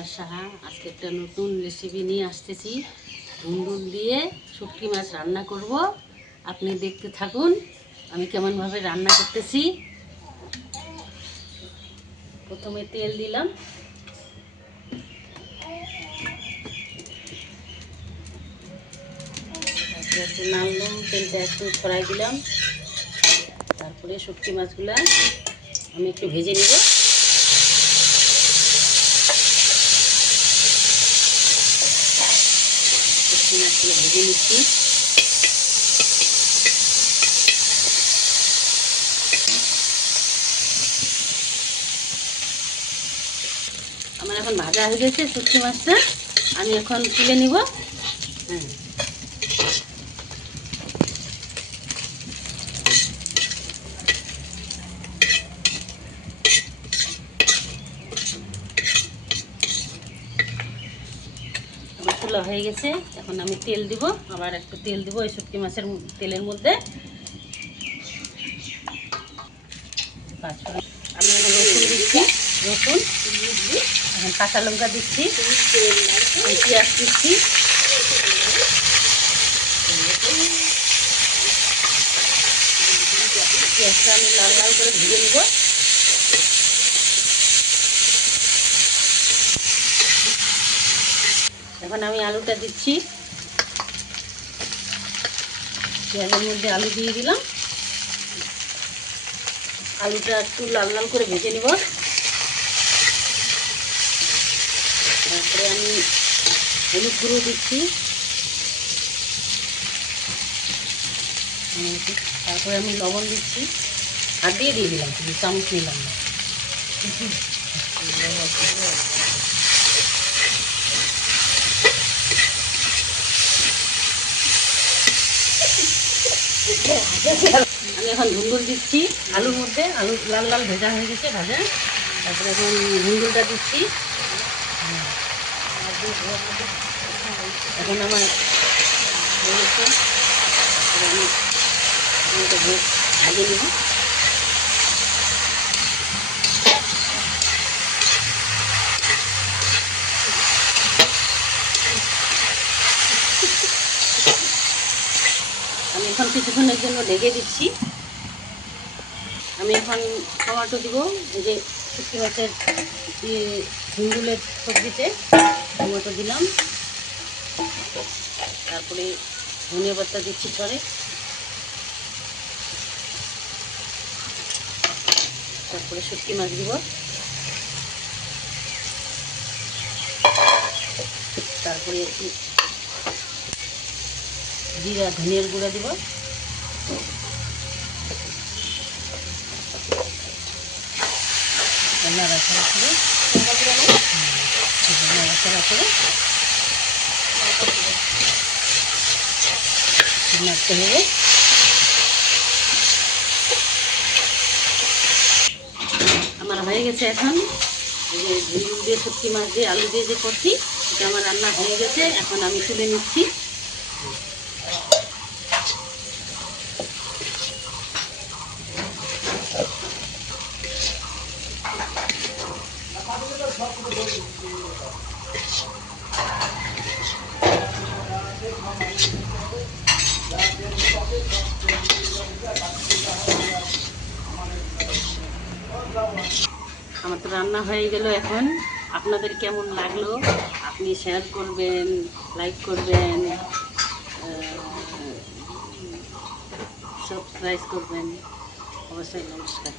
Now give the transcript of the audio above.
আর সাহা। আজকে একটা নতুন রেসিপি নিয়ে আসতেছি। ধুন্দুল দিয়ে শুটকি মাছ রান্না করব। আপনি দেখতে থাকুন আমি কেমনভাবে রান্না করতেছি। প্রথমে তেল দিলাম, তারপরে একটু নাড়লাম, তেলটা একটু ছড়াই দিলাম। তারপরে শুটকি মাছগুলা আমি একটু ভেজে নেব। শুটকি মাছগুলো ভেজে নিচ্ছি। আমার এখন ভাজা হয়ে গেছে শুটকি মাছটা, আমি এখন তুলে নিব। হ্যাঁ, আমার তুলা হয়ে গেছে। এখন আমি তেল দিব, আবার একটু তেল দিব এই শুটকি মাছের তেলের মধ্যে। আমি এখন রসুন দিচ্ছি, রসুন এখন কাঁচা লঙ্কা দিচ্ছি, পেঁয়াজ দিচ্ছি। পেঁয়াজটা আমি লাল লাল করে ভেজে নেব। এখন আমি আলুটা দিচ্ছি, পেঁয়াজের মধ্যে আলু দিয়ে দিলাম। আলুটা একটু লাল লাল করে ভেজে নেব। তারপরে আমি হলুদ গুঁড়ো দিচ্ছি, তারপরে আমি লবণ দিচ্ছি। হাত দিয়ে দিলাম, শুধু চামচ নিলাম না। আমি এখন ধুন্দুল দিচ্ছি আলুর মধ্যে। আলু লাল লাল ভেজা হয়ে গেছে, ভাজা। তারপরে এখন ধুন্দুলটা দিচ্ছি। এখন আমার আমি ভাজে নেব। আমি এখন কিছুক্ষণের জন্য ঢেকে দিচ্ছি। আমি এখন টমেটো দিব, এই যে শুটকি মাছের ধুন্দুলের সবজিতে টমেটো দিলাম। তারপরে ধনিয়া পাতা দিচ্ছি পরে। তারপরে শুটকি মাছ দিব। তারপরে একটু জিরা ধনিয়ার গুঁড়া দিব। নাড়াচাড়া করে নাড়াচাড়া করে নাড়তে হবে। আমার হয়ে গেছে এখন এই যে ধুন্দুল দিয়ে শুটকি মাছ দিয়ে আলু দিয়ে যে করছি, এটা আমার রান্না হয়ে গেছে। এখন আমি তুলে নিচ্ছি। আমার তো রান্না হয়ে গেল। এখন আপনাদের কেমন লাগলো আপনি শেয়ার করবেন, লাইক করবেন, সাবস্ক্রাইব করবেন অবশ্যই। নমস্কার।